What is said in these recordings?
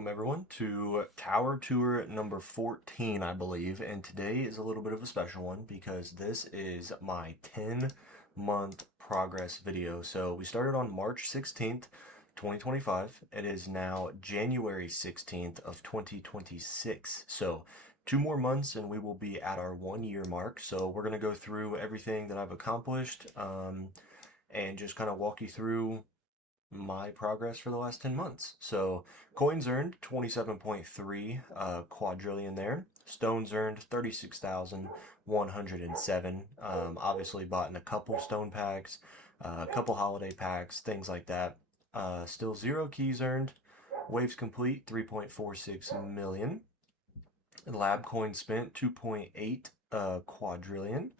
welcome everyone to Tower Tour number 14, I believe, and today is a little bit of a special one because this is my 10-month progress video. So we started on March 16th, 2025. It is now January 16th of 2026. So 2 more months and we will be at our 1 year mark. So we're going to go through everything that I've accomplished and just kind of walk you through my progress for the last 10 months. So coins earned 27.3 quadrillion there. Stones earned 36,107. Obviously bought in a couple stone packs, a couple holiday packs, things like that. Still 0 keys earned. Waves complete 3.46 million. Lab coins spent 2.8 quadrillion.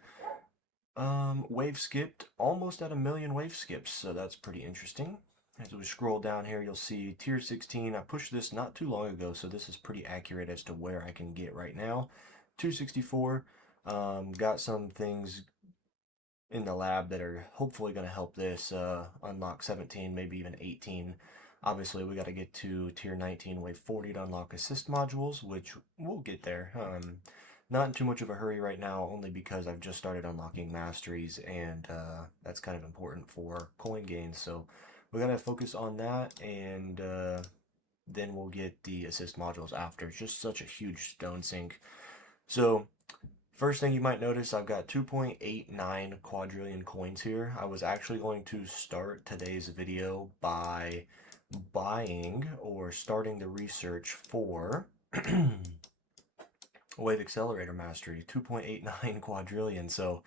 Wave skipped almost at 1 million wave skips, so that's pretty interesting. As we scroll down here, you'll see tier 16. I pushed this not too long ago, so this is pretty accurate as to where I can get right now. 264. Got some things in the lab that are hopefully going to help this unlock 17, maybe even 18. Obviously, we got to get to tier 19, wave 40 to unlock assist modules, which we'll get there. Not in too much of a hurry right now, only because I've just started unlocking masteries, and that's kind of important for coin gains. So we gotta focus on that, and then we'll get the assist modules after. It's just such a huge stone sink. So first thing you might notice, I've got 2.89 quadrillion coins here. I was actually going to start today's video by buying or starting the research for Wave Accelerator Mastery, 2.89 quadrillion. So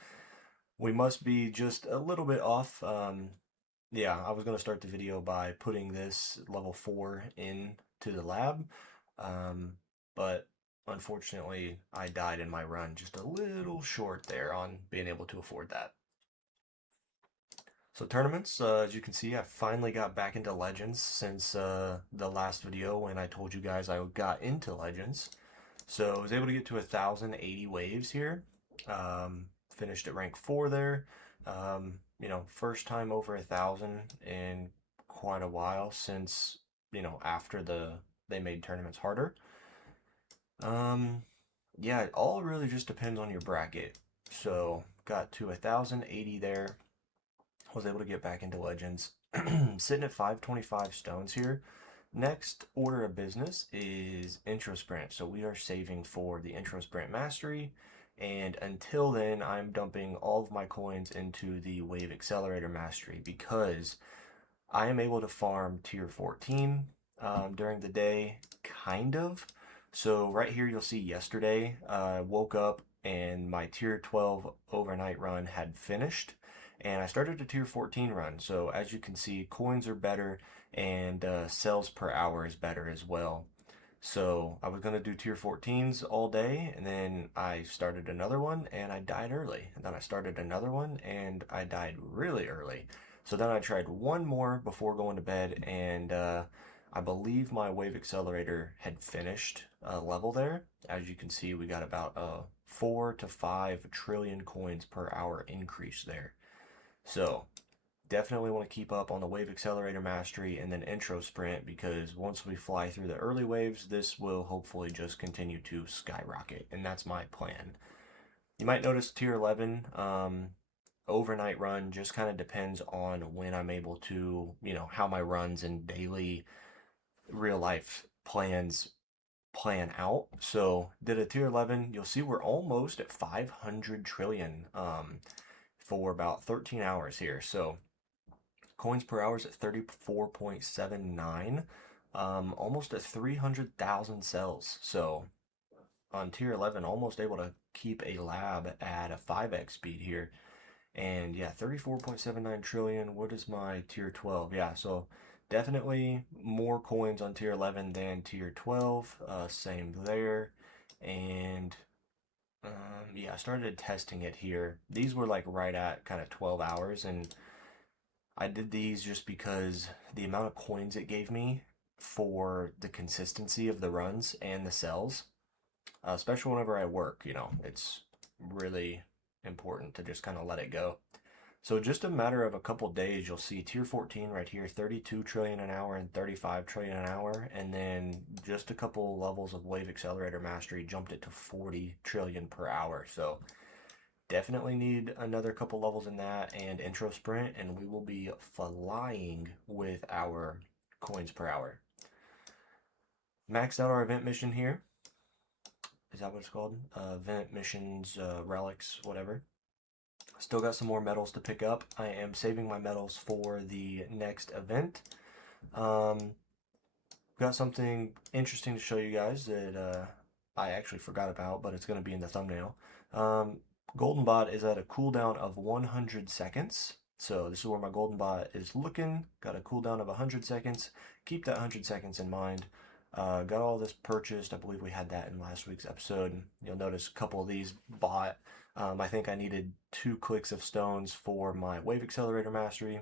we must be just a little bit off. Yeah, I was going to start the video by putting this level 4 into the lab, but unfortunately I died in my run just a little short there on being able to afford that. So tournaments, as you can see, I finally got back into Legends since the last video when I told you guys I got into Legends. So I was able to get to 1,080 waves here. Finished at rank 4 there. You know, first time over 1,000 in quite a while since, you know, after they made tournaments harder. Yeah, it all really just depends on your bracket. So got to 1,080 there. Was able to get back into Legends. Sitting at 525 stones here. Next order of business is intro sprint. So we are saving for the intro sprint mastery. And until then, I'm dumping all of my coins into the Wave Accelerator Mastery because I am able to farm tier 14 during the day, kind of. So right here, you'll see yesterday, I woke up and my tier 12 overnight run had finished. And I started a tier 14 run. So as you can see, coins are better and cells per hour is better as well. So I was going to do tier 14s all day, and then I started another one and I died early. And then I started another one and I died really early. So then I tried one more before going to bed, and I believe my Wave Accelerator had finished a level there. As you can see, we got about a 4 to 5 trillion coins per hour increase there. So definitely want to keep up on the Wave Accelerator Mastery and then Intro Sprint, because once we fly through the early waves, this will hopefully just continue to skyrocket, and that's my plan. You might notice tier 11 overnight run just kind of depends on when I'm able to, you know, how my runs and daily real life plans plan out. So did a tier 11. You'll see we're almost at 500 trillion for about 13 hours here. So coins per hour is at 34.79, almost at 300,000 cells. So on tier 11, almost able to keep a lab at a 5x speed here. And yeah, 34.79 trillion. What is my tier 12? Yeah, so definitely more coins on tier 11 than tier 12. Same there. And yeah, I started testing it here. These were like right at kind of 12 hours, and I did these just because the amount of coins it gave me for the consistency of the runs and the cells, especially whenever I work, you know, it's really important to just kind of let it go. So just a matter of a couple days, you'll see tier 14 right here, 32 trillion an hour and 35 trillion an hour. And then just a couple levels of wave accelerator mastery jumped it to 40 trillion per hour. So definitely need another couple levels in that and intro sprint, and we will be flying with our coins per hour. Maxed out our event mission here. Is that what it's called? Event missions, relics, whatever. Still got some more medals to pick up. I am saving my medals for the next event. Got something interesting to show you guys that I actually forgot about, but it's going to be in the thumbnail. Golden Bot is at a cooldown of 100 seconds. So this is where my Golden Bot is looking. Got a cooldown of 100 seconds. Keep that 100 seconds in mind. Got all this purchased. I believe we had that in last week's episode. You'll notice a couple of these bought. I think I needed 2 clicks of stones for my Wave Accelerator Mastery.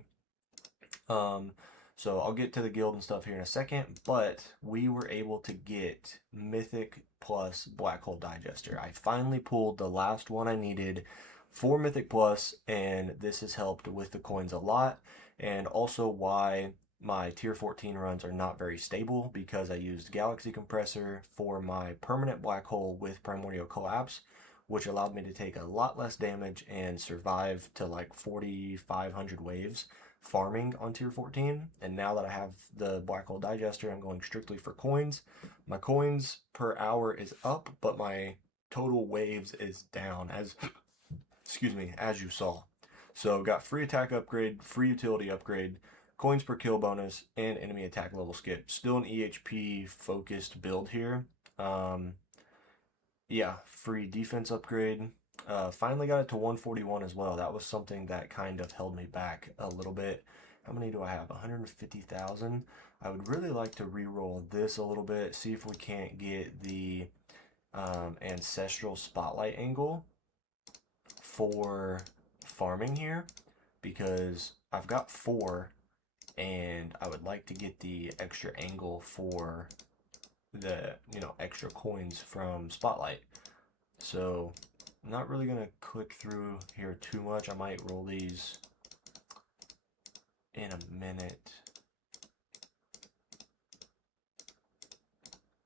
So I'll get to the guild and stuff here in a second, but we were able to get Mythic plus Black Hole Digester. I finally pulled the last one I needed for Mythic Plus, and this has helped with the coins a lot, and also why my tier 14 runs are not very stable, because I used Galaxy Compressor for my permanent black hole with Primordial Collapse, which allowed me to take a lot less damage and survive to like 4,500 waves farming on tier 14. And now that I have the Black Hole Digester, I'm going strictly for coins. My coins per hour is up, but my total waves is down, as excuse me, as you saw. So got free attack upgrade, free utility upgrade, coins per kill bonus, and enemy attack level skip. Still an EHP focused build here. Yeah, free defense upgrade. Finally got it to 141 as well. That was something that kind of held me back a little bit. How many do I have? 150,000. I would really like to re-roll this a little bit, see if we can't get the ancestral spotlight angle for farming here, because I've got 4 and I would like to get the extra angle for the, extra coins from spotlight. So I'm not really gonna click through here too much. I might roll these in a minute.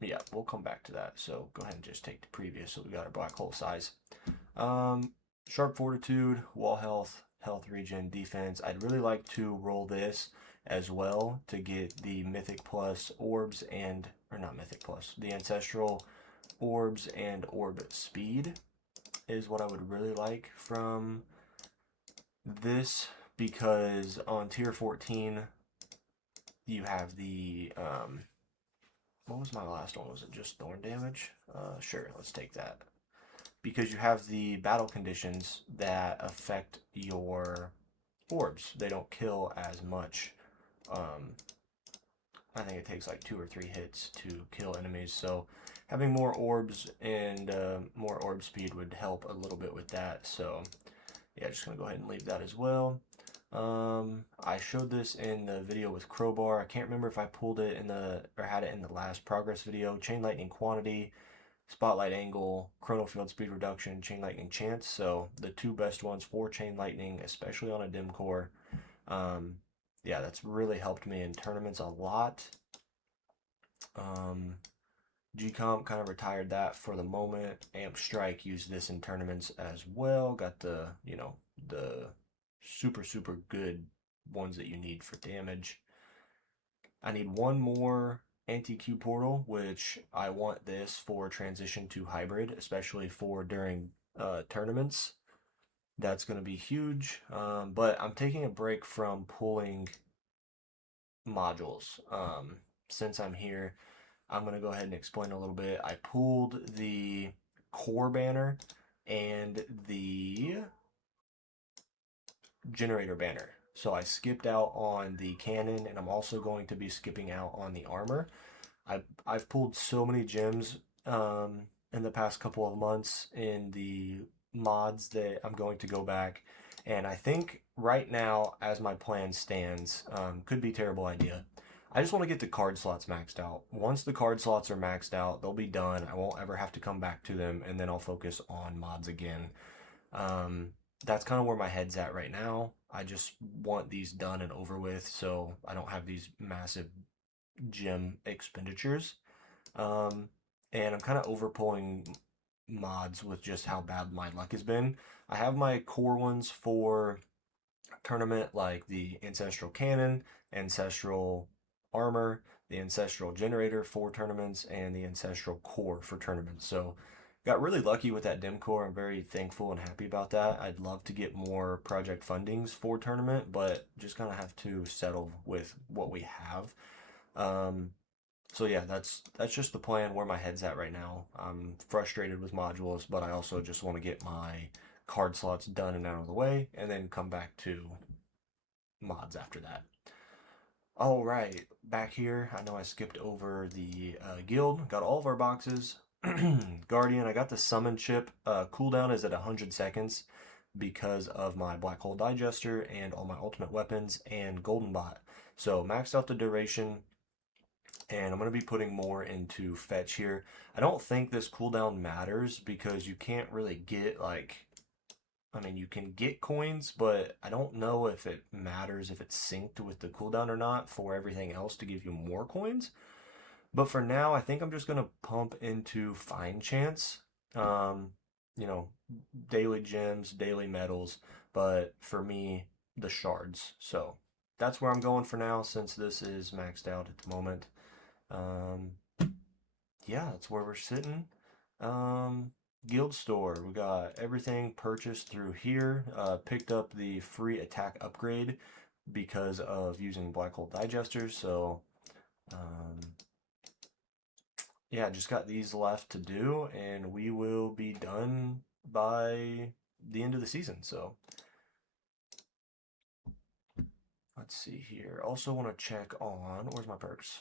Yeah, we'll come back to that. So go ahead and just take the previous. So we got our black hole size. Sharp fortitude, wall health, health regen, defense. I'd really like to roll this as well to get the Mythic Plus orbs and, or not Mythic Plus, the Ancestral orbs and orb speed is what I would really like from this, because on tier 14 you have the what was my last one? Was it just thorn damage? Sure, let's take that, because you have the battle conditions that affect your orbs. They don't kill as much. I think it takes like 2 or 3 hits to kill enemies, so having more orbs and more orb speed would help a little bit with that. So yeah, just gonna go ahead and leave that as well. I showed this in the video with Crowbar. I can't remember if I pulled it in the, or had it in the last progress video. Chain Lightning quantity, Spotlight angle, Chrono Field speed reduction, Chain Lightning chance. So the 2 best ones for Chain Lightning, especially on a dim core. Yeah, that's really helped me in tournaments a lot. G-Comp kind of retired that for the moment. Amp Strike used this in tournaments as well. Got the, the super, super good ones that you need for damage. I need one more anti-Q portal, which I want this for transition to hybrid, especially for during tournaments. That's going to be huge. But I'm taking a break from pulling modules. Since I'm here, I'm going to go ahead and explain a little bit. I pulled the core banner and the generator banner. So I skipped out on the cannon, and I'm also going to be skipping out on the armor. I've pulled so many gems in the past couple of months in the mods that I'm going to go back. And I think right now, as my plan stands, could be a terrible idea. I just want to get the card slots maxed out. Once the card slots are maxed out, they'll be done. I won't ever have to come back to them, and then I'll focus on mods again. That's kind of where my head's at right now. I just want these done and over with so I don't have these massive gem expenditures. Um, and I'm kind of overpulling mods with just how bad my luck has been. I have my core ones for tournament, like the Ancestral Cannon, Ancestral Armor, the Ancestral Generator for tournaments, and the Ancestral Core for tournaments. So got really lucky with that dim core. I'm very thankful and happy about that. I'd love to get more project fundings for tournament, but just kind of have to settle with what we have. Um, so yeah, that's just the plan where my head's at right now. I'm frustrated with modules, but I also just want to get my card slots done and out of the way, and then come back to mods after that. All right, back here, I know I skipped over the guild. Got all of our boxes. Guardian, I got the summon chip. Cooldown is at 100 seconds because of my Black Hole Digester and all my ultimate weapons and Golden Bot. So maxed out the duration, and I'm going to be putting more into fetch here. I don't think this cooldown matters because you can't really get like, I mean, you can get coins, but I don't know if it matters if it's synced with the cooldown or not for everything else to give you more coins. But for now, I think I'm just going to pump into Fine Chance. Um, you know, daily gems, daily medals, but for me, the shards. So that's where I'm going for now since this is maxed out at the moment. Um, yeah, that's where we're sitting. Um, Guild store, we got everything purchased through here. Picked up the free attack upgrade because of using Black Hole Digesters. So, um, yeah, just got these left to do, and we will be done by the end of the season. So, let's see here. Also, want to check on where's my perks?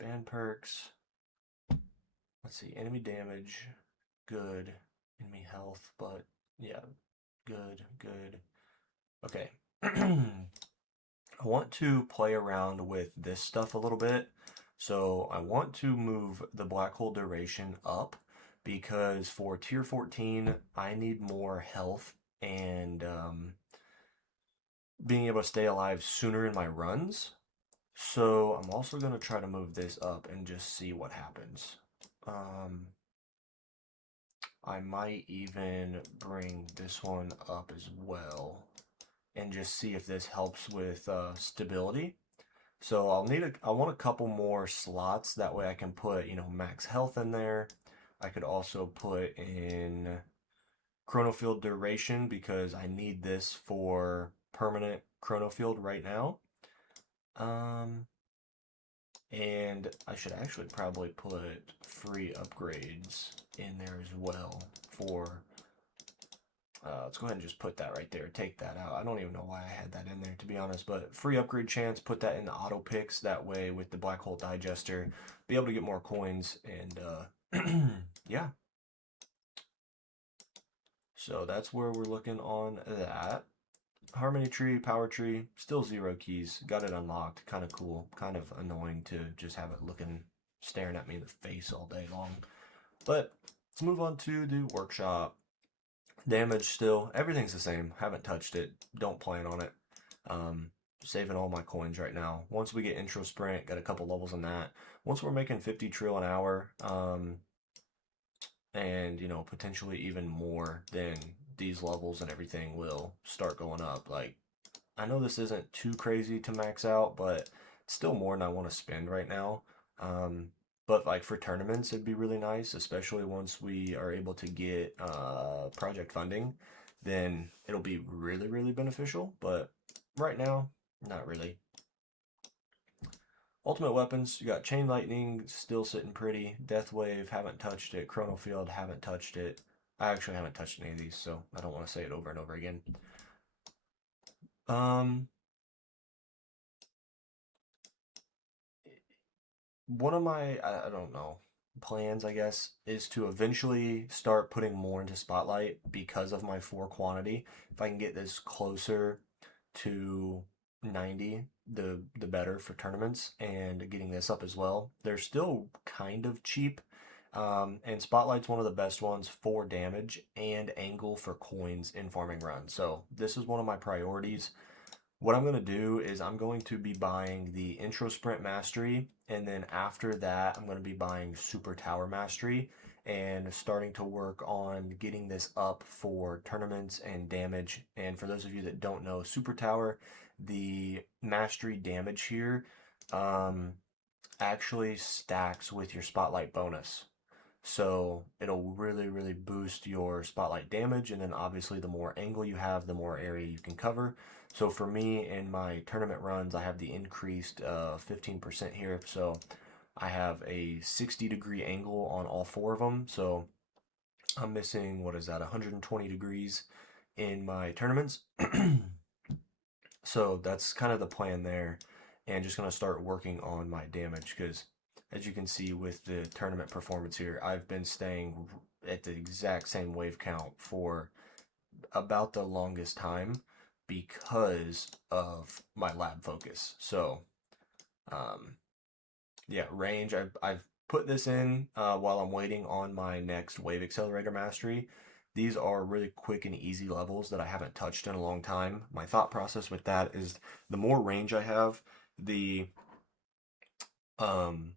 Band perks. Let's see, enemy damage, good. Enemy health, but yeah, good, good. Okay. I want to play around with this stuff a little bit. So I want to move the black hole duration up because for tier 14, I need more health and being able to stay alive sooner in my runs. So I'm also going to try to move this up and just see what happens. I might even bring this one up as well and just see if this helps with stability. So I want a couple more slots. That way I can put, max health in there. I could also put in chronofield duration because I need this for permanent chronofield right now. And I should actually probably put free upgrades in there as well for, let's go ahead and just put that right there. Take that out. I don't even know why I had that in there, to be honest, but free upgrade chance, put that in the auto picks. That way with the Black Hole Digester, be able to get more coins and, yeah. So that's where we're looking on that. Harmony tree, power tree, still 0 keys. Got it unlocked. Kind of cool. Kind of annoying to just have it staring at me in the face all day long. But let's move on to the workshop. Damage still. Everything's the same. Haven't touched it. Don't plan on it. Saving all my coins right now. Once we get intro sprint, got a couple levels in that. Once we're making 50 trill an hour, and potentially even more, then these levels and everything will start going up. Like, I know this isn't too crazy to max out, but still more than I want to spend right now. But like for tournaments, it'd be really nice, especially once we are able to get project funding. Then it'll be really, really beneficial. But right now, not really. Ultimate weapons, you got Chain Lightning, still sitting pretty. Death Wave, haven't touched it. Chrono Field, haven't touched it. I actually haven't touched any of these, so I don't want to say it over and over again. One of my, I don't know, plans, I guess, is to eventually start putting more into Spotlight because of my 4 quantity. If I can get this closer to 90, the better for tournaments, and getting this up as well. They're still kind of cheap, and Spotlight's one of the best ones for damage and angle for coins in farming run. So this is one of my priorities. what I'm going to do is I'm going to be buying the Intro Sprint Mastery, and then after that, I'm going to be buying Super Tower Mastery and starting to work on getting this up for tournaments and damage. And for those of you that don't know, Super Tower, the Mastery damage here actually stacks with your Spotlight bonus. So it'll really, really boost your spotlight damage, and then obviously the more angle you have, the more area you can cover. So for me in my tournament runs, I have the increased 15% here. So I have a 60-degree angle on all four of them. So I'm missing, what is that, 120 degrees in my tournaments. So that's kind of the plan there, and just going to start working on my damage because as you can see with the tournament performance here, I've been staying at the exact same wave count for about the longest time because of my lab focus. So, yeah, range, I've put this in while I'm waiting on my next wave accelerator mastery. These are really quick and easy levels that I haven't touched in a long time. My thought process with that is the more range I have, um,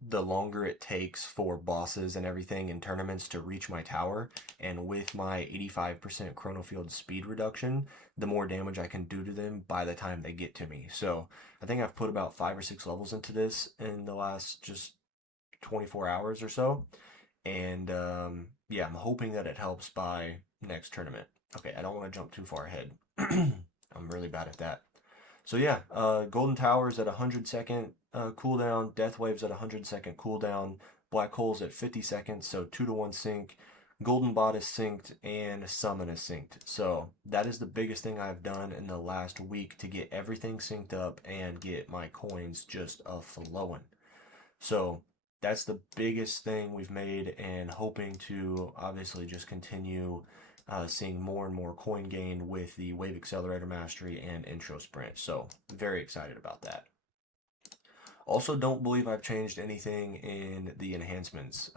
the longer it takes for bosses and everything in tournaments to reach my tower. And with my 85% chronofield speed reduction, the more damage I can do to them by the time they get to me. So I think I've put about 5 or 6 levels into this in the last just 24 hours or so. And yeah, I'm hoping that it helps by next tournament. Okay, I don't want to jump too far ahead. I'm really bad at that. So yeah, Golden Tower's at 100-second cooldown, Death Wave's at 100-second cooldown, Black Hole's at 50 seconds, so 2-to-1 sync, Golden Bot is synced, and Summon is synced. So that is the biggest thing I've done in the last week to get everything synced up and get my coins just flowing. So that's the biggest thing we've made, and hoping to obviously just continue seeing more and more coin gain with the Wave Accelerator Mastery and Intro Sprint. So very excited about that. Also, don't believe I've changed anything in the enhancements.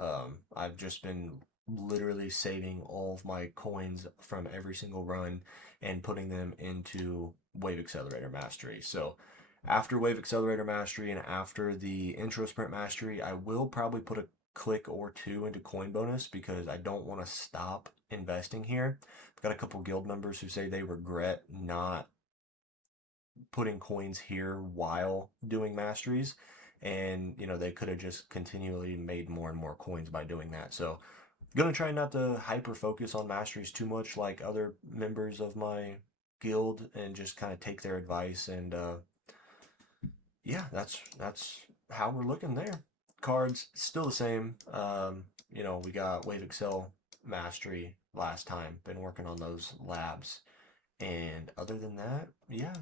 I've just been literally saving all of my coins from every single run and putting them into Wave Accelerator Mastery. So after Wave Accelerator Mastery and after the Intro Sprint Mastery, I will probably put a click or two into coin bonus because I don't want to stop investing here. I've got a couple guild members who say they regret not putting coins here while doing masteries, and you know, they could have just continually made more and more coins by doing that. So I'm gonna try not to hyper focus on masteries too much like other members of my guild, and just kind of take their advice. And yeah, that's how we're looking there. Cards still the same. You know, we got Wave Excel Mastery last time. Been working on those labs, and other than that, yeah,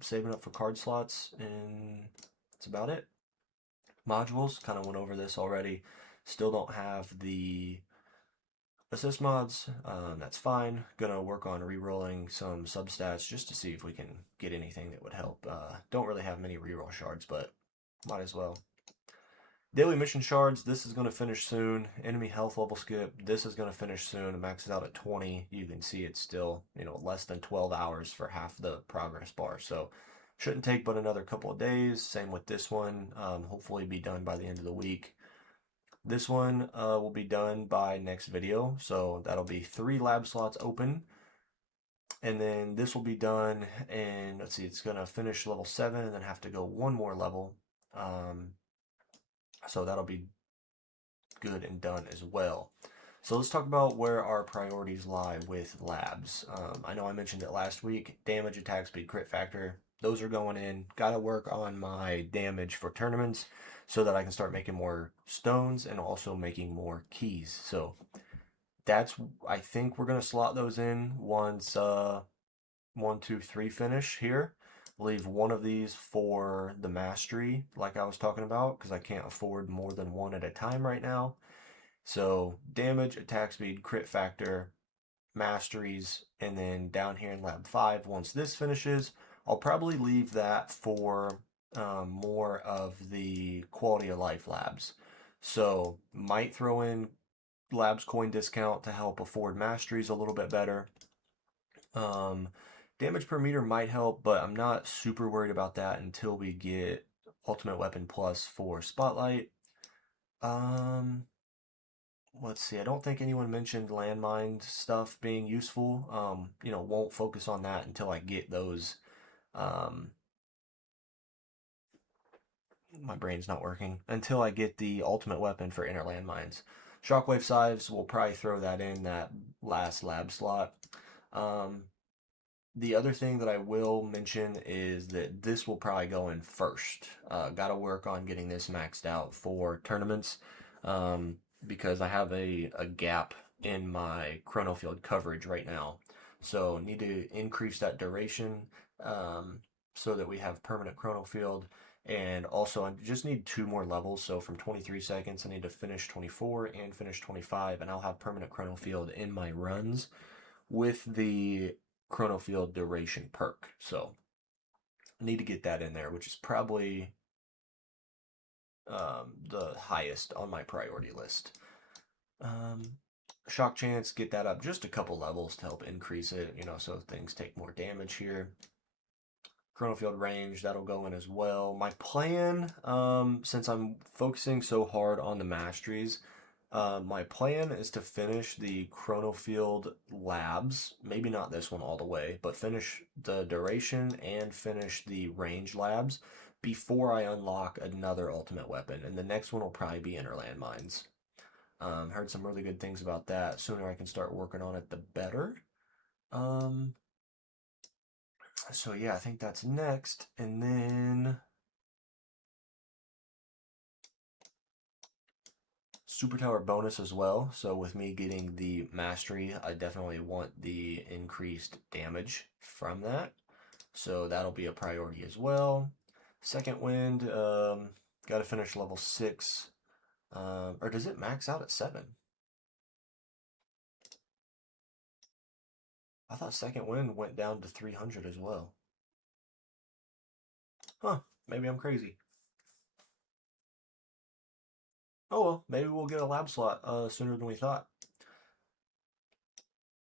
saving up for card slots, and that's about it. Modules, kind of went over this already. Still don't have the assist mods. That's fine. Gonna work on re-rolling some substats just to see if we can get anything that would help. Don't really have many reroll shards, but might as well. Daily mission shards, this is going to finish soon. Enemy health level skip, this is going to finish soon. It maxes out at 20. You can see it's still, you know, less than 12 hours for half the progress bar. So shouldn't take but another couple of days. Same with this one. Hopefully be done by the end of the week. This one will be done by next video. So that'll be 3 lab slots open. And then this will be done, and let's see, it's going to finish level 7 and then have to go one more level. So that'll be good and done as well. So let's talk about where our priorities lie with labs. I know I mentioned it last week. Damage, attack speed, crit factor. Those are going in. Got to work on my damage for tournaments so that I can start making more stones and also making more keys. So that's, I think we're going to slot those in once 1, 2, 3 finish here. Leave one of these for the mastery, like I was talking about, because I can't afford more than one at a time right now. So damage, attack speed, crit factor, masteries, and then down here in lab 5, once this finishes, I'll probably leave that for more of the quality of life labs. So might throw in labs coin discount to help afford masteries a little bit better. Damage per meter might help, but I'm not super worried about that until we get Ultimate Weapon Plus for Spotlight. Let's see. I don't think anyone mentioned landmine stuff being useful. Won't focus on that until I get those. My brain's not working. Until I get the ultimate weapon for inner landmines. Shockwave Scythes, we'll probably throw that in that last lab slot. The other thing that I will mention is that this will probably go in first. Got to work on getting this maxed out for tournaments. Because I have a gap in my chrono field coverage right now. So need to increase that duration so that we have permanent chrono field. And also I just need 2 more levels. So from 23 seconds, I need to finish 24 and finish 25. And I'll have permanent chrono field in my runs with the chrono field duration perk. So I need to get that in there, which is probably the highest on my priority list. Shock chance, get that up just a couple levels to help increase it, so things take more damage here. Chrono field range, that'll go in as well. My plan, since I'm focusing so hard on the masteries, my plan is to finish the chrono field labs, maybe not this one all the way, but finish the duration and finish the range labs before I unlock another ultimate weapon, and the next one will probably be inner landmines. Heard some really good things about that. Sooner I can start working on it, the better. So yeah, I think that's next. And then Super Tower bonus as well. So with me getting the mastery, I definitely want the increased damage from that. So that'll be a priority as well. Second wind, got to finish level 6. Or does it max out at 7? I thought second wind went down to 300 as well. Huh, maybe I'm crazy. Oh well, maybe we'll get a lab slot sooner than we thought.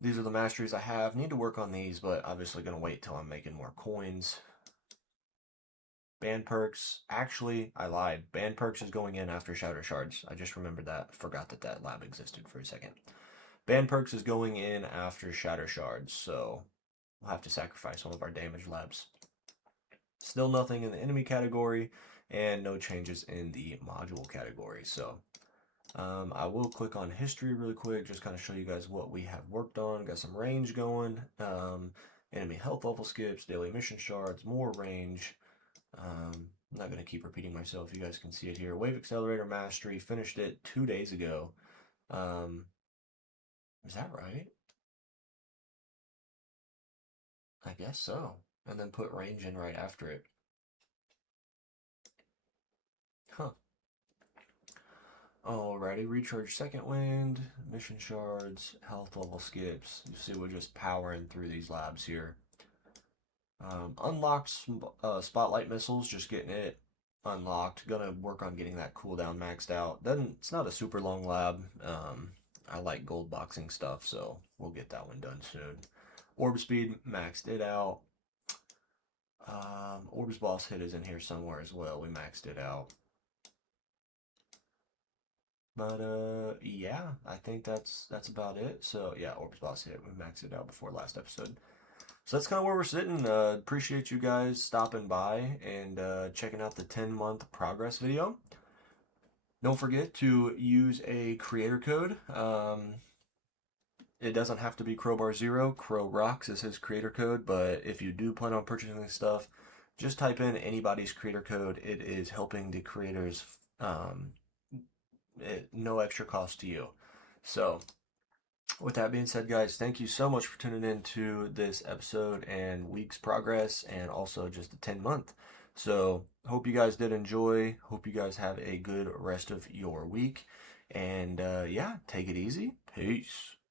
These are the masteries I have. Need to work on these, but obviously going to wait till I'm making more coins. Band perks. Actually, I lied. Band perks is going in after Shatter Shards. I just remembered that. Forgot that that lab existed for a second. Band perks is going in after Shatter Shards, so we'll have to sacrifice one of our damage labs. Still nothing in the enemy category, and no changes in the module category. So I will click on history really quick, just kind of show you guys what we have worked on. Got some range going, enemy health level skips, daily mission shards, more range. I'm not going to keep repeating myself. You guys can see it here. Wave Accelerator Mastery, finished it 2 days ago. Is that right? I guess so. And then put range in right after it. Huh. Alrighty, recharge second wind, mission shards, health level skips. You see we're just powering through these labs here. Unlocked spotlight missiles, just getting it unlocked. Gonna work on getting that cooldown maxed out. It's not a super long lab. I like gold boxing stuff, so we'll get that one done soon. Orb speed, maxed it out. Orb's boss hit is in here somewhere as well. We maxed it out. But yeah, I think that's about it. So yeah, Orb's boss hit. We maxed it out before last episode. So that's kind of where we're sitting. Appreciate you guys stopping by and checking out the 10-month progress video. Don't forget to use a creator code. It doesn't have to be Crowbar0. Crow Rocks is his creator code, but if you do plan on purchasing this stuff, just type in anybody's creator code. It is helping the creators, no extra cost to you. So with that being said, guys, thank you so much for tuning in to this episode and week's progress, and also just the 10-month. So hope you guys did enjoy. Hope you guys have a good rest of your week. And yeah, take it easy. Peace.